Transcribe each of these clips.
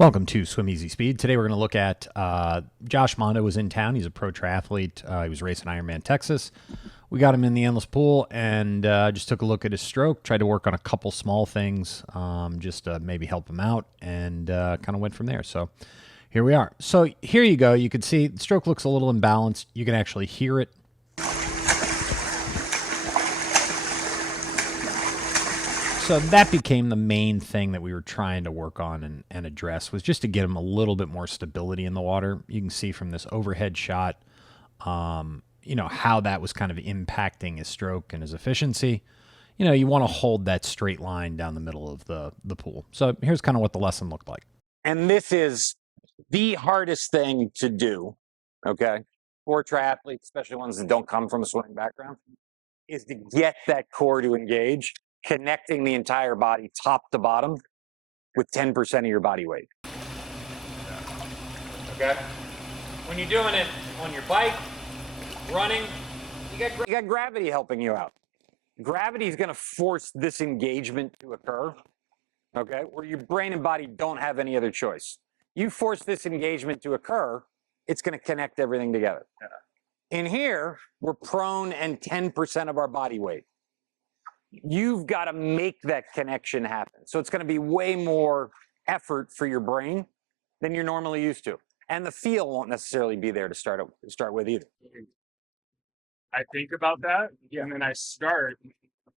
Welcome to Swim Easy Speed. Today we're going to look at Josh Monda was in town. He's a pro triathlete. He was racing Ironman Texas. We got him in the endless pool and just took a look at his stroke, tried to work on a couple small things just to maybe help him out, and kind of went from there. So here we are. So here you go. You can see the stroke looks a little imbalanced. You can actually hear it. So that became the main thing that we were trying to work on and address, was just to get him a little bit more stability in the water. You can see from this overhead shot, how that was kind of impacting his stroke and his efficiency. You want to hold that straight line down the middle of the pool. So here's kind of what the lesson looked like. And this is the hardest thing to do, okay, for triathletes, especially ones that don't come from a swimming background, is to get that core to engage, connecting the entire body top to bottom with 10% of your body weight. Okay? When you're doing it on your bike, running, You got gravity helping you out. Gravity is going to force this engagement to occur, okay, where your brain and body don't have any other choice. You force this engagement to occur, it's going to connect everything together. Yeah. In here, we're prone and 10% of our body weight. You've got to make that connection happen. So it's going to be way more effort for your brain than you're normally used to. And the feel won't necessarily be there to start with either. I think about that, and then I start,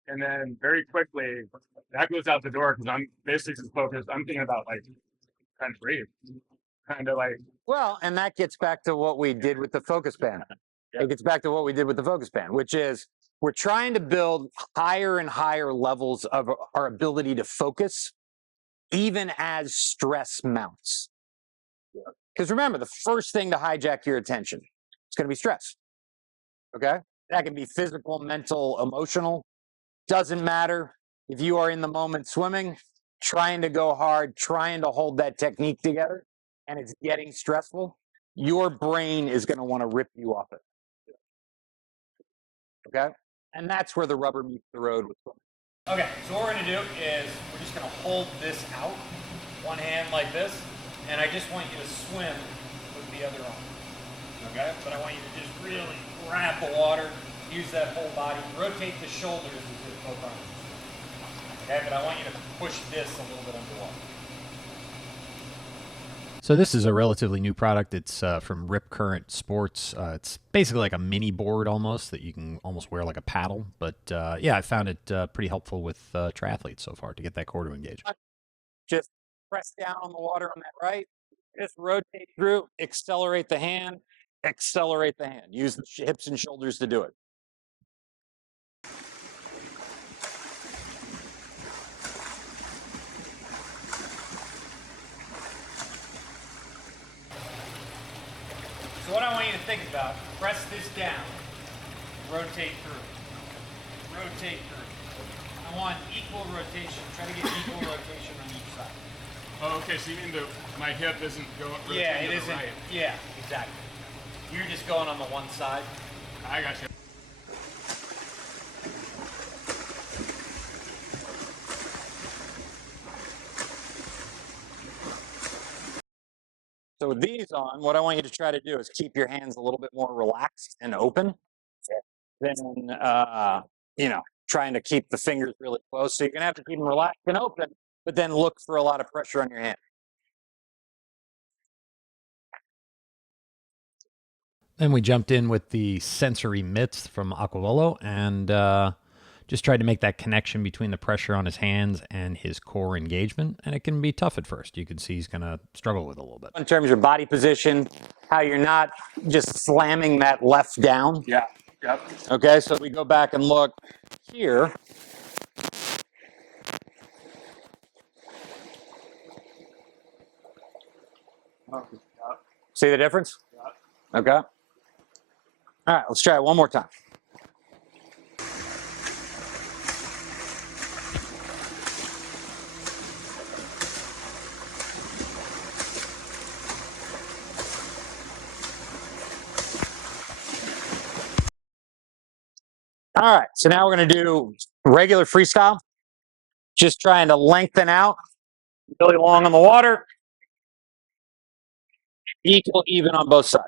and then very quickly that goes out the door because I'm basically just focused. I'm thinking about kind of breathe, kind of like. Well, and that gets back to what we did with the focus band. It gets back to what we did with the focus band, which is we're trying to build higher and higher levels of our ability to focus, even as stress mounts. Because remember, the first thing to hijack your attention is going to be stress. Okay? That can be physical, mental, emotional. Doesn't matter. If you are in the moment swimming, trying to go hard, trying to hold that technique together, and it's getting stressful, your brain is going to want to rip you off it. Okay? And that's where the rubber meets the road with swimming. okay, so what we're going to do is we're just going to hold this out, one hand like this, and I just want you to swim with the other arm. Okay? But I want you to just really grab the water, use that whole body, rotate the shoulders as if both arms. Okay? But I want you to push this a little bit underwater. So this is a relatively new product. It's from Rip Current Sports. It's basically like a mini board almost that you can almost wear like a paddle. But I found it pretty helpful with triathletes so far to get that core to engage. Just press down on the water on that right. Just rotate through, accelerate the hand, accelerate the hand. Use the hips and shoulders to do it. So what I want you to think about, press this down, rotate through, rotate through. I want equal rotation. Try to get equal rotation on each side. Oh, okay. So you mean my hip isn't going? Yeah, it to the isn't. Right. Yeah, exactly. You're just going on the one side. I got you. So with these on, what I want you to try to do is keep your hands a little bit more relaxed and open than, trying to keep the fingers really close. So you're going to have to keep them relaxed and open, but then look for a lot of pressure on your hand. Then we jumped in with the sensory mitts from Aquavolo and just tried to make that connection between the pressure on his hands and his core engagement. And it can be tough at first. You can see he's going to struggle with it a little bit. In terms of your body position, how you're not just slamming that left down. Yeah. Yep. Okay, so we go back and look here. See the difference? Okay. All right, let's try it one more time. All right, so now we're going to do regular freestyle. Just trying to lengthen out, really long on the water, Equal, even on both sides.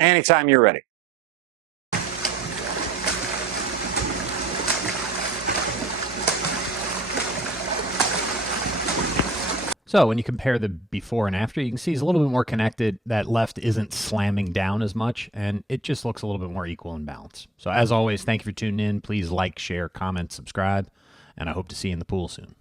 Anytime you're ready. So when you compare the before and after, you can see he's a little bit more connected. That left isn't slamming down as much, and it just looks a little bit more equal and balanced. So as always, thank you for tuning in. Please like, share, comment, subscribe, and I hope to see you in the pool soon.